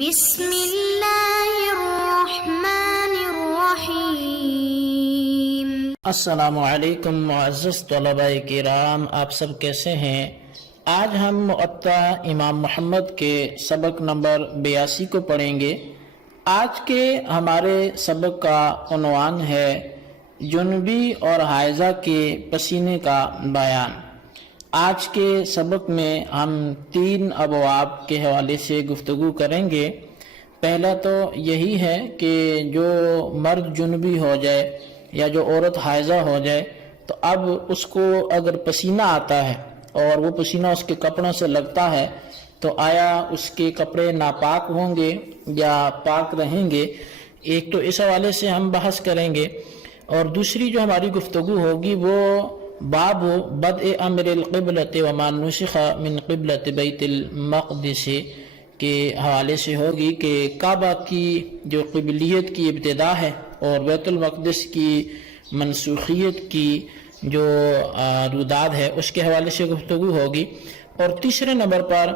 بسم اللہ الرحمن الرحیم۔ السلام علیکم معزز طلباء کرام، آپ سب کیسے ہیں؟ آج ہم معطا امام محمد کے سبق نمبر 82 کو پڑھیں گے۔ آج کے ہمارے سبق کا عنوان ہے جنبی اور حائضہ کے پسینے کا بیان۔ آج کے سبق میں ہم 3 ابواب کے حوالے سے گفتگو کریں گے۔ پہلا تو یہی ہے کہ جو مرد جنبی ہو جائے یا جو عورت حائضہ ہو جائے تو اب اس کو اگر پسینہ آتا ہے اور وہ پسینہ اس کے کپڑوں سے لگتا ہے تو آیا اس کے کپڑے ناپاک ہوں گے یا پاک رہیں گے؟ ایک تو اس حوالے سے ہم بحث کریں گے، اور دوسری جو ہماری گفتگو ہوگی وہ باب بدء امر القبلۃ وما نسخ من قبلۃ بیت المقدس کے حوالے سے ہوگی کہ کعبہ کی جو قبلیت کی ابتدا ہے اور بیت المقدس کی منسوخیت کی جو روداد ہے اس کے حوالے سے گفتگو ہوگی۔ اور تیسرے نمبر پر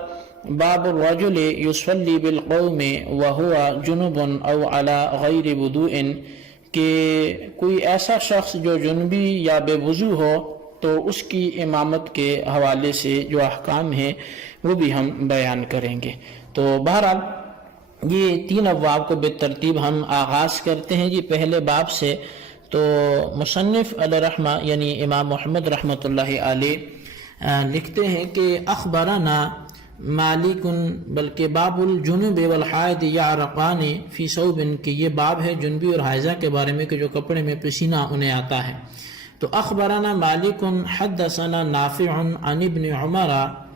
باب الرجل یصلی بالقوم وهو جنب او علی غیر وضوء، کہ کوئی ایسا شخص جو جنبی یا بے وضو ہو تو اس کی امامت کے حوالے سے جو احکام ہیں وہ بھی ہم بیان کریں گے۔ تو بہرحال یہ 3 ابواب کو بالترتیب ہم آغاز کرتے ہیں جی پہلے باب سے۔ تو مصنف علیہ رحمہ یعنی امام محمد رحمۃ اللہ علیہ لکھتے ہیں کہ اخبرنا مالک، بلکہ باب الجنوب والحائض یعرقان فی ثوب، کہ یہ باب ہے جنبی اور حائضہ کے بارے میں کہ جو کپڑے میں پسینہ انہیں آتا ہے۔ تو اخبرنا مالک حدثنا نافع عن ابن عمر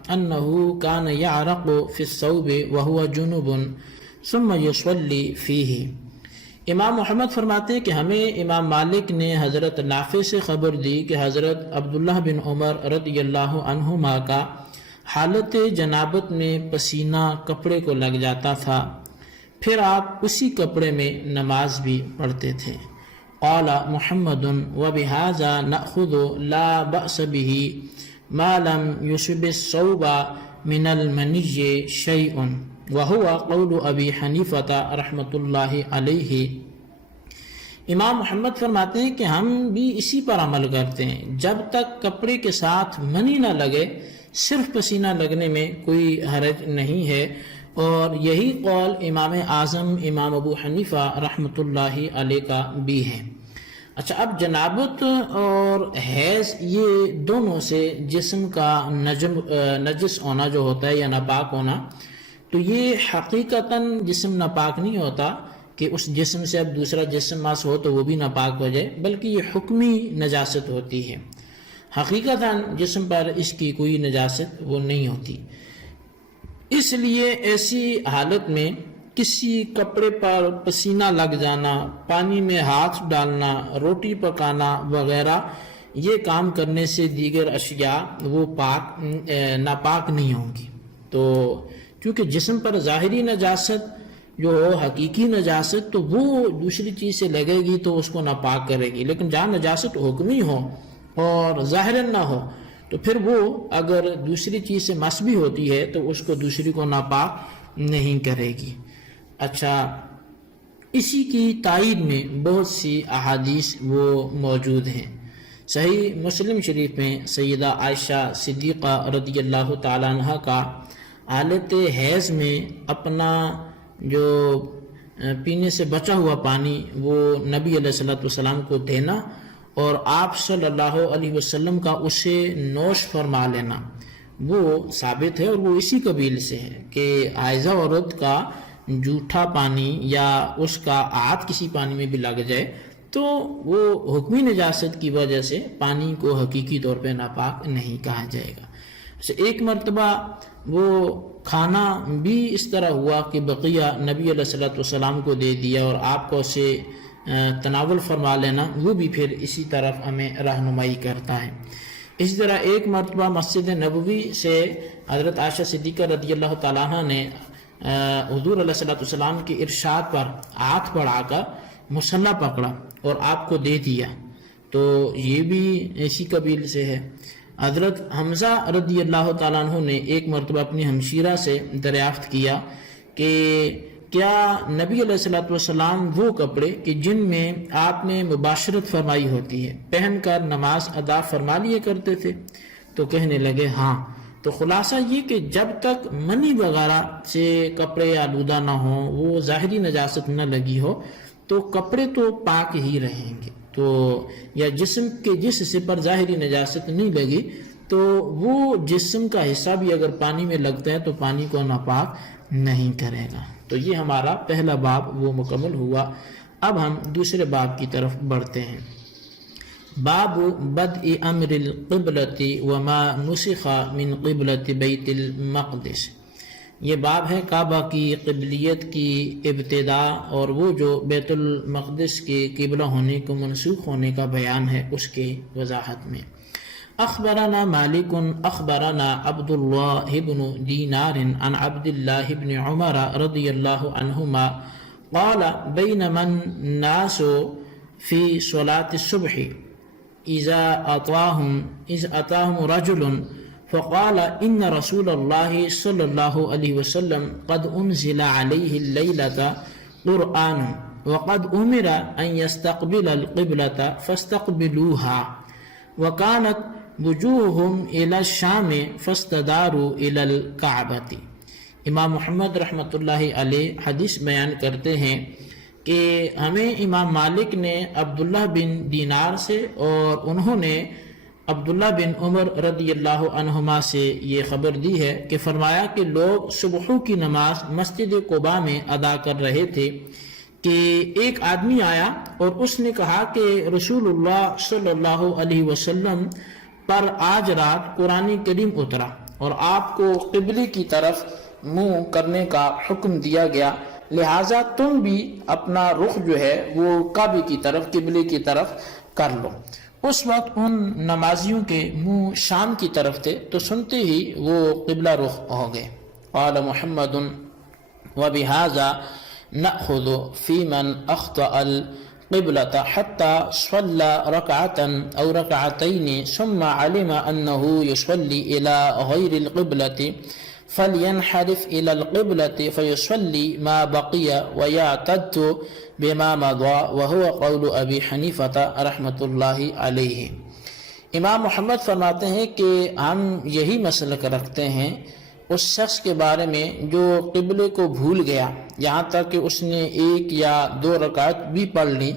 انه كان يعرق في الثوب وهو جنب ثم يصلي فيه۔ امام محمد فرماتے ہیں کہ ہمیں امام مالک نے حضرت نافع سے خبر دی کہ حضرت عبداللہ بن عمر رضی اللہ عنہما کا حالت جنابت میں پسینہ کپڑے کو لگ جاتا تھا، پھر آپ اسی کپڑے میں نماز بھی پڑھتے تھے۔ قال محمد وبهذا نأخذ لا بأس به ما لم يصب الثوب من المنی شيء وهو قول ابی حنیفہ رحمۃ اللہ علیہ۔ امام محمد فرماتے ہیں کہ ہم بھی اسی پر عمل کرتے ہیں، جب تک کپڑے کے ساتھ منی نہ لگے صرف پسینہ لگنے میں کوئی حرج نہیں ہے، اور یہی قول امام اعظم امام ابو حنیفہ رحمۃ اللہ علیہ کا بھی ہے۔ اچھا، اب جنابت اور حیض یہ دونوں سے جسم کا نجس ہونا جو ہوتا ہے یا ناپاک ہونا، تو یہ حقیقتاً جسم ناپاک نہیں ہوتا کہ اس جسم سے اب دوسرا جسم مس ہو تو وہ بھی ناپاک ہو جائے، بلکہ یہ حکمی نجاست ہوتی ہے۔ حقیقتاً جسم پر اس کی کوئی نجاست وہ نہیں ہوتی۔ اس لیے ایسی حالت میں کسی کپڑے پر پسینہ لگ جانا، پانی میں ہاتھ ڈالنا، روٹی پکانا وغیرہ یہ کام کرنے سے دیگر اشیاء وہ ناپاک نہیں ہوں گی۔ تو کیونکہ جسم پر ظاہری نجاست جو ہو حقیقی نجاست تو وہ دوسری چیز سے لگے گی تو اس کو ناپاک کرے گی، لیکن جہاں نجاست حکمی ہو اور ظاہراً نہ ہو تو پھر وہ اگر دوسری چیز سے مس بھی ہوتی ہے تو اس کو دوسری کو ناپاک نہیں کرے گی۔ اچھا، اسی کی تائید میں بہت سی احادیث وہ موجود ہیں۔ صحیح مسلم شریف میں سیدہ عائشہ صدیقہ رضی اللہ تعالیٰ عنہ کا حالت حیض میں اپنا جو پینے سے بچا ہوا پانی وہ نبی علیہ السلام کو دینا اور آپ صلی اللہ علیہ وسلم کا اسے نوش فرما لینا، وہ ثابت ہے، اور وہ اسی قبیل سے ہے کہ حائضہ عورت کا جھوٹا پانی یا اس کا آت کسی پانی میں بھی لگ جائے تو وہ حکمی نجاست کی وجہ سے پانی کو حقیقی طور پہ ناپاک نہیں کہا جائے گا۔ ایک مرتبہ وہ کھانا بھی اس طرح ہوا کہ بقیہ نبی علیہ السلام کو دے دیا اور آپ کو اسے تناول فرما لینا، وہ بھی پھر اسی طرف ہمیں رہنمائی کرتا ہے۔ اسی طرح ایک مرتبہ مسجد نبوی سے حضرت عائشہ صدیقہ رضی اللہ تعالیٰ عنہ نے حضور علیہ السلام کے ارشاد پر ہاتھ بڑھا کر مصلی پکڑا اور آپ کو دے دیا، تو یہ بھی اسی قبیل سے ہے۔ حضرت حمزہ رضی اللہ تعالیٰ عنہ نے ایک مرتبہ اپنی ہمشیرہ سے دریافت کیا کہ کیا نبی علیہ الصلوۃ والسلام وہ کپڑے کہ جن میں آپ نے مباشرت فرمائی ہوتی ہے پہن کر نماز ادا فرما لیے کرتے تھے؟ تو کہنے لگے ہاں۔ تو خلاصہ یہ کہ جب تک منی وغیرہ سے کپڑے آلودہ نہ ہوں، وہ ظاہری نجاست نہ لگی ہو، تو کپڑے تو پاک ہی رہیں گے۔ تو یا جسم کے جس حصے پر ظاہری نجاست نہیں لگی تو وہ جسم کا حصہ بھی اگر پانی میں لگتا ہے تو پانی کو ناپاک نہیں کرے گا۔ تو یہ ہمارا پہلا باب وہ مکمل ہوا۔ اب ہم دوسرے باب کی طرف بڑھتے ہیں۔ باب بدء امر القبلۃ وما نسخ من قبلۃ بیت المقدس۔ یہ باب ہے کعبہ کی قبلیت کی ابتدا اور وہ جو بیت المقدس کے قبلہ ہونے کو منسوخ ہونے کا بیان ہے اس کے وضاحت میں۔ اخبرنا مالک اخبرنا عبد الله بن دینار عن عبد الله بن عمر رضی اللہ عنہما قال بینما الناس فی صلاة الصبح اذا اتاهم رجل فقال ان رسول الله صلی اللہ علیہ وسلم قد انزل علیہ الليلة قرآن وقد امر ان يستقبل القبلة فاستقبلوها وكانت وجوہم الی الشام فاستداروا الی الکعبۃ۔ امام محمد رحمۃ اللہ علیہ حدیث بیان کرتے ہیں کہ ہمیں امام مالک نے عبداللہ بن دینار سے اور انہوں نے عبداللہ بن عمر رضی اللہ عنہما سے یہ خبر دی ہے کہ فرمایا کہ لوگ صبح کی نماز مسجد قباء میں ادا کر رہے تھے کہ ایک آدمی آیا اور اس نے کہا کہ رسول اللہ صلی اللہ علیہ وسلم پر آج رات قرآن کریم اترا اور آپ کو قبلے کی طرف منہ کرنے کا حکم دیا گیا، لہٰذا تم بھی اپنا رخ جو ہے وہ کعبے کی طرف قبلے کی طرف کر لو۔ اس وقت ان نمازیوں کے منہ شام کی طرف تھے تو سنتے ہی وہ قبلہ رخ ہو گئے۔ قال محمد وبہذا نأخذ فی من اخطأ القبلة حتى صلى ركعة أو ركعتين ثم علم أنه يصلي إلى غير القبلة فلينحرف إلى القبلة فيصلي ما بقي ويعتد بما مضى وهو قول أبي حنيفة رحمة الله عليه۔ امام محمد فرماتے ہیں کہ ہم یہی مسلک رکھتے ہیں اس شخص کے بارے میں جو قبلے کو بھول گیا، یہاں تک کہ اس نے ایک یا دو رکعت بھی پڑھ لی،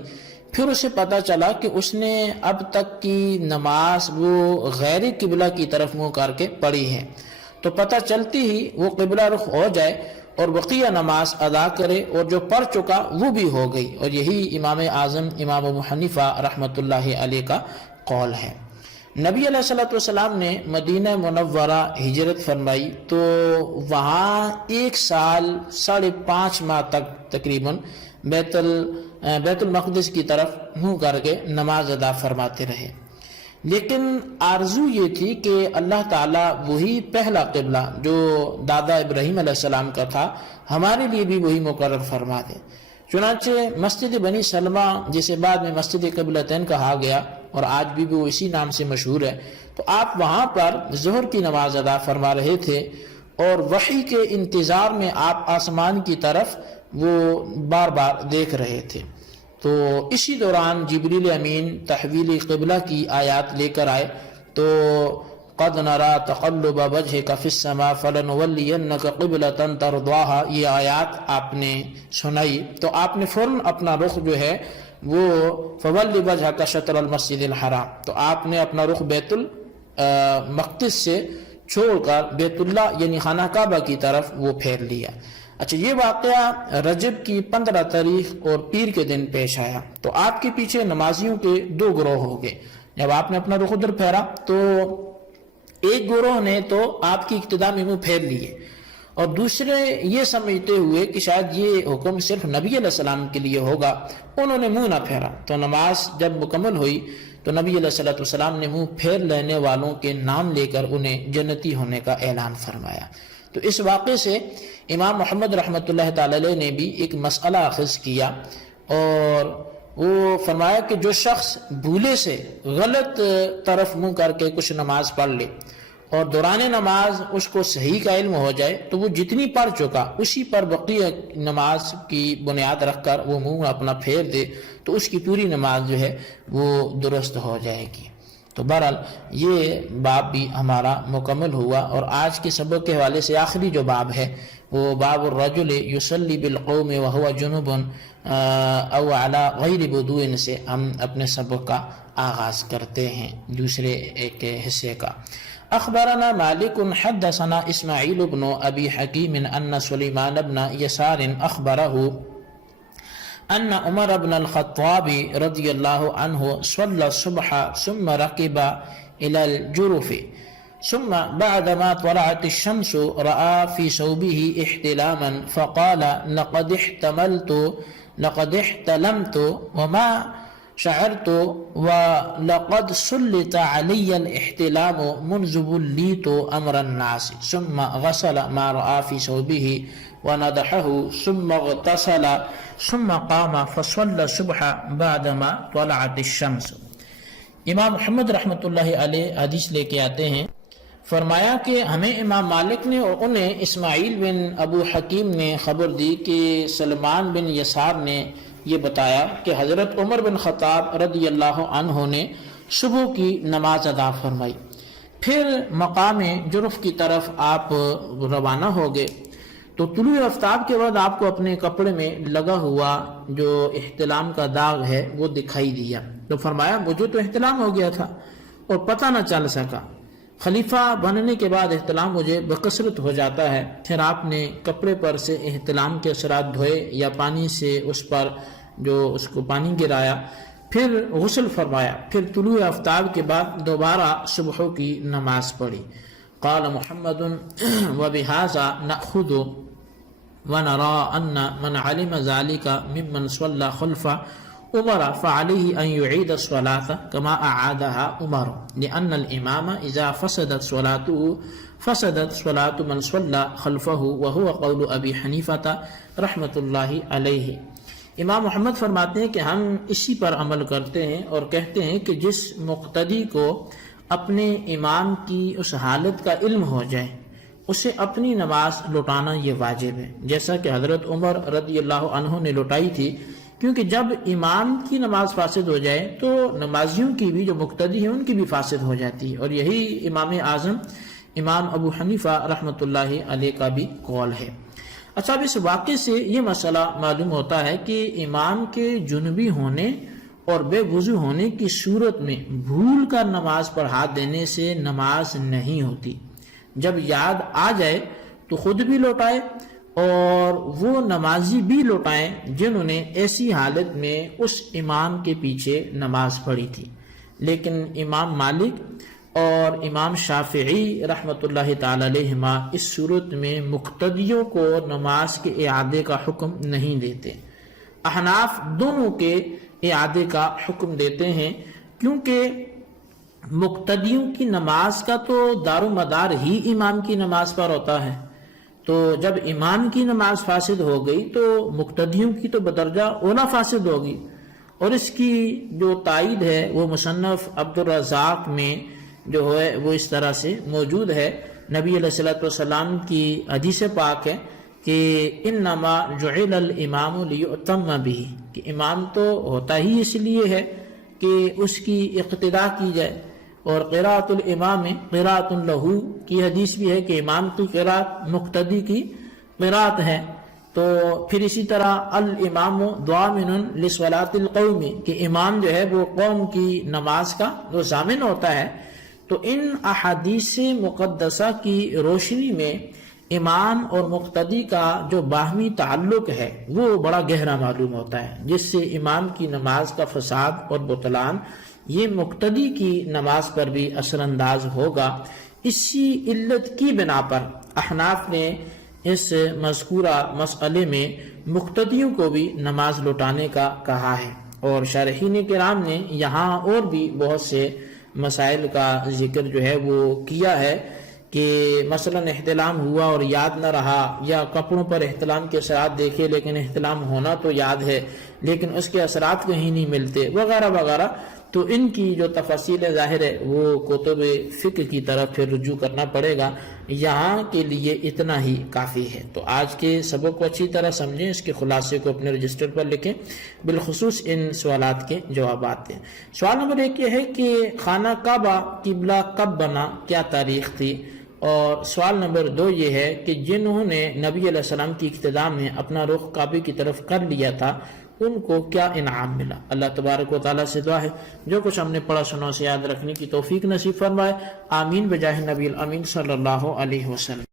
پھر اسے پتہ چلا کہ اس نے اب تک کی نماز وہ غیر قبلہ کی طرف منہ کر کے پڑھی ہے، تو پتہ چلتی ہی وہ قبلہ رخ ہو جائے اور بقیہ نماز ادا کرے، اور جو پڑھ چکا وہ بھی ہو گئی۔ اور یہی امام اعظم امام ابو حنیفہ رحمۃ اللہ علیہ کا قول ہے۔ نبی علیہ الصلوۃ والسلام نے مدینہ منورہ ہجرت فرمائی تو وہاں 1 سال 5.5 ماہ تک تقریباً بیت المقدس کی طرف منہ کر کے نماز ادا فرماتے رہے، لیکن آرزو یہ تھی کہ اللہ تعالیٰ وہی پہلا قبلہ جو دادا ابراہیم علیہ السلام کا تھا ہمارے لیے بھی وہی مقرر فرما دے۔ چنانچہ مسجد بنی سلمہ جسے بعد میں مسجد قبلتین کہا گیا اور آج بھی وہ اسی نام سے مشہور ہے، تو آپ وہاں پر ظہر کی نماز ادا فرما رہے تھے اور وحی کے انتظار میں آپ آسمان کی طرف وہ بار بار دیکھ رہے تھے۔ تو اسی دوران جبریل امین تحویل قبلہ کی آیات لے کر آئے تو قد نرى تقلب وجهك في السماء فلنولينك قبلة ترضاها، یہ آیات آپ نے سنائی تو آپ نے فوراً اپنا رخ جو ہے وہ فول وجهك شطر المسجد الحرام، تو آپ نے اپنا رخ بیت المقدس سے چھوڑ کر بیت اللہ یعنی خانہ کعبہ کی طرف وہ پھیر لیا۔ اچھا، یہ واقعہ رجب کی 15 تاریخ اور پیر کے دن پیش آیا، تو آپ کے پیچھے نمازیوں کے 2 گروہ ہو گئے۔ جب آپ نے اپنا رخ ادھر پھیرا تو ایک گروہ نے تو آپ کی اقتداء میں منہ پھیر لیے اور دوسرے یہ سمجھتے ہوئے کہ شاید یہ حکم صرف نبی علیہ السلام کے لیے ہوگا، انہوں نے منہ نہ پھیرا۔ تو نماز جب مکمل ہوئی تو نبی علیہ السلام نے منہ پھیر لینے والوں کے نام لے کر انہیں جنتی ہونے کا اعلان فرمایا۔ تو اس واقعے سے امام محمد رحمۃ اللہ تعالی علیہ نے بھی ایک مسئلہ اخذ کیا اور وہ فرمایا کہ جو شخص بھولے سے غلط طرف منہ کر کے کچھ نماز پڑھ لے اور دوران نماز اس کو صحیح کا علم ہو جائے تو وہ جتنی پڑھ چکا اسی پر بقیہ نماز کی بنیاد رکھ کر وہ منہ اپنا پھیر دے تو اس کی پوری نماز جو ہے وہ درست ہو جائے گی۔ تو بہرحال یہ باب بھی ہمارا مکمل ہوا، اور آج کے سبق کے حوالے سے آخری جو باب ہے وہ باب الرجل یصلی بالقوم وهو جنب او علی غیر وضوء سے ہم اپنے سبق کا آغاز کرتے ہیں، دوسرے ایک حصے کا۔ اخبرنا مالک حدثنا اسماعیل بن ابی حکیم ان سلیمان بن یسار اخبرہ ان عمر بن الخطاب رضی اللہ عنہ صلی الصبح ثم ركب الى الجرف ثم بعدما طلعت الشمس رأى في ثوبه احتلاما فقال لقد احتلمت وما شعرت ولقد سلط علي الاحتلام منذ وليت أمر الناس ثم غسل ما رأى في ثوبه ونضحه ثم اغتسل ثم قام فصلى الصبح بعدما طلعت الشمس۔ امام محمد رحمۃ اللہ علیہ حدیث لے کے آتے ہیں، فرمایا کہ ہمیں امام مالک نے اور انہیں اسماعیل بن ابو حکیم نے خبر دی کہ سلمان بن یسار نے یہ بتایا کہ حضرت عمر بن خطاب رضی اللہ عنہ نے صبح کی نماز ادا فرمائی، پھر مقام جرف کی طرف آپ روانہ ہو گئے تو طلوع آفتاب کے بعد آپ کو اپنے کپڑے میں لگا ہوا جو احتلام کا داغ ہے وہ دکھائی دیا، تو فرمایا مجھے تو احتلام ہو گیا تھا اور پتہ نہ چل سکا، خلیفہ بننے کے بعد احتلام مجھے بکثرت ہو جاتا ہے۔ پھر آپ نے کپڑے پر سے احتلام کے اثرات دھوئے یا پانی سے اس پر جو اس کو پانی گرایا، پھر غسل فرمایا، پھر طلوع آفتاب کے بعد دوبارہ صبح کی نماز پڑھی۔ قال محمد وبهذا نأخذ ونرى أن من علم ذلك ممن صلى خلف عمر فعليه أن يعيد الصلاة كما أعادها عمر، لأن الإمام إذا فسدت صلاته فسدت صلاة من صلى خلفه، وهو قول أبي حنيفة رحمة الله عليه۔ امام محمد فرماتے ہیں کہ ہم اسی پر عمل کرتے ہیں اور کہتے ہیں کہ جس مقتدی کو اپنے امام کی اس حالت کا علم ہو جائے اسے اپنی نماز لوٹانا یہ واجب ہے، جیسا کہ حضرت عمر رضی اللہ عنہ نے لوٹائی تھی، کیونکہ جب امام کی نماز فاسد ہو جائے تو نمازیوں کی بھی جو مقتدی ہیں ان کی بھی فاسد ہو جاتی ہے، اور یہی امام اعظم امام ابو حنیفہ رحمۃ اللہ علیہ کا بھی قول ہے۔ اچھا، اب اس واقعے سے یہ مسئلہ معلوم ہوتا ہے کہ امام کے جنبی ہونے اور بے وضو ہونے کی صورت میں بھول کر نماز پر ہاتھ دینے سے نماز نہیں ہوتی۔ جب یاد آ جائے تو خود بھی لوٹائے اور وہ نمازی بھی لوٹائیں جنہوں نے ایسی حالت میں اس امام کے پیچھے نماز پڑھی تھی۔ لیکن امام مالک اور امام شافعی رحمۃ اللہ تعالی علیہما اس صورت میں مقتدیوں کو نماز کے اعادے کا حکم نہیں دیتے۔ احناف دونوں کے اعادے کا حکم دیتے ہیں، کیونکہ مقتدیوں کی نماز کا تو دار و مدار ہی امام کی نماز پر ہوتا ہے، تو جب امام کی نماز فاسد ہو گئی تو مقتدیوں کی تو بدرجہ اولا فاسد ہوگی۔ اور اس کی جو تائید ہے وہ مصنف عبد الرزاق میں جو ہے وہ اس طرح سے موجود ہے۔ نبی علیہ الصلوۃ والسلام کی حدیث پاک ہے کہ انما جعل الامام لیؤتم بہ، کہ امام تو ہوتا ہی اس لیے ہے کہ اس کی اقتداء کی جائے، اور قراءۃ الامام قراءۃ لہ کی حدیث بھی ہے کہ امام کی قراءت مقتدی کی قراءت ہے۔ تو پھر اسی طرح الامام ضامن لصلاۃ القوم، کہ امام جو ہے وہ قوم کی نماز کا وہ ضامن ہوتا ہے۔ تو ان احادیث مقدسہ کی روشنی میں امام اور مقتدی کا جو باہمی تعلق ہے وہ بڑا گہرا معلوم ہوتا ہے، جس سے امام کی نماز کا فساد اور بطلان یہ مقتدی کی نماز پر بھی اثر انداز ہوگا۔ اسی علت کی بنا پر احناف نے اس مذکورہ مسئلے میں مقتدیوں کو بھی نماز لوٹانے کا کہا ہے، اور شارحین کرام نے یہاں اور بھی بہت سے مسائل کا ذکر جو ہے وہ کیا ہے کہ مثلا احتلام ہوا اور یاد نہ رہا، یا کپڑوں پر احتلام کے اثرات دیکھے لیکن احتلام ہونا تو یاد ہے لیکن اس کے اثرات کہیں نہیں ملتے، وغیرہ وغیرہ۔ تو ان کی جو تفصیل ظاہر ہے وہ کتب فقہ کی طرف پھر رجوع کرنا پڑے گا، یہاں کے لیے اتنا ہی کافی ہے۔ تو آج کے سبق کو اچھی طرح سمجھیں، اس کے خلاصے کو اپنے رجسٹر پر لکھیں، بالخصوص ان سوالات کے جوابات دیں۔ سوال نمبر 1 یہ ہے کہ خانہ کعبہ قبلہ کب بنا، کیا تاریخ تھی؟ اور سوال نمبر 2 یہ ہے کہ جنہوں نے نبی علیہ السلام کی اقتداء میں اپنا رخ کعبے کی طرف کر لیا تھا ان کو کیا انعام ملا؟ اللہ تبارک و تعالیٰ سے دعا ہے جو کچھ ہم نے پڑھا سنا اسے یاد رکھنے کی توفیق نصیب فرمائے، آمین بجاہ نبی الامین صلی اللہ علیہ وسلم۔